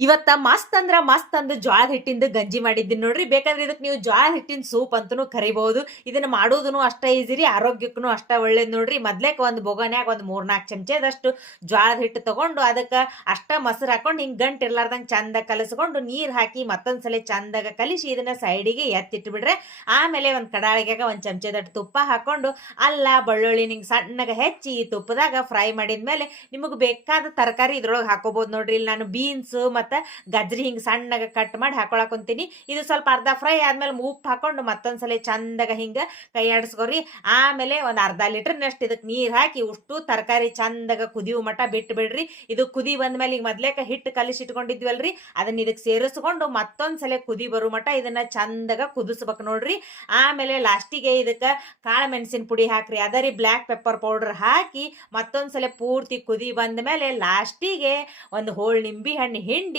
ಇವತ್ತ ಮಸ್ತ್ ಅಂದ್ರ ಮಸ್ತ್ ಅಂದು ಜ್ವಾಳದ ಹಿಟ್ಟಿಂದ ಗಂಜಿ ಮಾಡಿದ್ದೀನಿ ನೋಡ್ರಿ. ಬೇಕಂದ್ರೆ ಇದಕ್ಕೆ ನೀವು ಜ್ವಾಳದ ಹಿಟ್ಟಿನ ಸೂಪ್ ಅಂತನೂ ಕರಿಬಹುದು. ಇದನ್ನ ಮಾಡೋದನು ಅಷ್ಟ ಈಜಿ ರೀ, ಆರೋಗ್ಯಕ್ಕೂ ಅಷ್ಟ ಒಳ್ಳೇದ್ ನೋಡ್ರಿ. ಮೊದ್ಲೇಕ ಒಂದು ಬೊಗನ್ಯಾಗ ಒಂದು 3-4 ಚಮಚದಷ್ಟು ಜ್ವಾಳದ ಹಿಟ್ಟು ತಗೊಂಡು ಅದಕ್ಕೆ ಅಷ್ಟ ಮೊಸರು ಹಾಕೊಂಡು ಹಿಂಗ್ ಗಂಟು ಇರ್ಲಾರ್ದಂಗೆ ಚಂದ ಕಲಸ್ಕೊಂಡು ನೀರ್ ಹಾಕಿ ಮತ್ತೊಂದ್ಸಲ ಚಂದಾಗ ಕಲಿಸಿ ಇದನ್ನ ಸೈಡಿಗೆ ಎತ್ತಿಟ್ಬಿಡ್ರೆ. ಆಮೇಲೆ ಒಂದು ಕಡಾಳಿಗ್ಯಾಗ ಒಂದು ಚಮಚದಷ್ಟು ತುಪ್ಪ ಹಾಕೊಂಡು ಅಲ್ಲ ಬೆಳ್ಳುಳ್ಳಿ ನಿಂಗೆ ಸಣ್ಣಗೆ ಹೆಚ್ಚಿ ಈ ತುಪ್ಪದಾಗ ಫ್ರೈ ಮಾಡಿದ್ಮೇಲೆ ನಿಮಗೆ ಬೇಕಾದ ತರಕಾರಿ ಇದ್ರೊಳಗೆ ಹಾಕೋಬಹುದು ನೋಡ್ರಿ. ಇಲ್ಲಿ ನಾನು ಬೀನ್ಸ್ ಮತ್ತೆ ಗಜ್ರಿ ಹಿಂಗ್ ಸಣ್ಣಗ ಕಟ್ ಮಾಡಿ ಹಾಕೊಳಕೊಂತೀನಿ. ಇದು ಸ್ವಲ್ಪ ಅರ್ಧ ಫ್ರೈ ಆದ್ಮೇಲೆ ಉಪ್ಪು ಹಾಕೊಂಡು ಮತ್ತೊಂದ್ಸಲ ಚಂದಾಗ ಹಿಂಗ ಕೈ ಆಡಿಸ್ಕೊರಿ. ಆಮೇಲೆ ಒಂದ್ ಅರ್ಧ ಲೀಟರ್ ನಷ್ಟು ಇದಕ್ಕೆ ನೀರ್ ಹಾಕಿ ಉಷ್ಟು ತರಕಾರಿ ಚಂದಾಗ ಕುದಿಯುವ ಮಟ ಬಿಟ್ಟು ಬಿಡ್ರಿ. ಇದು ಕುದಿ ಬಂದ್ಮೇಲೆ ಈಗ ಮೊದ್ಲೇಕ ಹಿಟ್ಟು ಕಲಿಸಿಟ್ಕೊಂಡಿದ್ವಲ್ರಿ, ಅದನ್ನ ಇದಕ್ಕೆ ಸೇರಿಸ್ಕೊಂಡು ಮತ್ತೊಂದ್ಸಲ ಕುದಿ ಬರೋ ಮಟ ಇದನ್ನ ಚಂದಾಗ ಕುದಿಸ್ಬೇಕು ನೋಡ್ರಿ. ಆಮೇಲೆ ಲಾಸ್ಟಿಗೆ ಇದಕ್ಕೆ ಕಾಳ ಮೆಣಸಿನ ಪುಡಿ ಹಾಕ್ರಿ, ಅದರಿ ಬ್ಲ್ಯಾಕ್ ಪೆಪ್ಪರ್ ಪೌಡರ್ ಹಾಕಿ ಮತ್ತೊಂದ್ಸಲ ಪೂರ್ತಿ ಕುದಿ ಬಂದ ಮೇಲೆ ಲಾಸ್ಟಿಗೆ ಒಂದು ಹೋಳ್ ನಿಂಬಿ ಹಣ್ಣು ಹಿಂಡಿ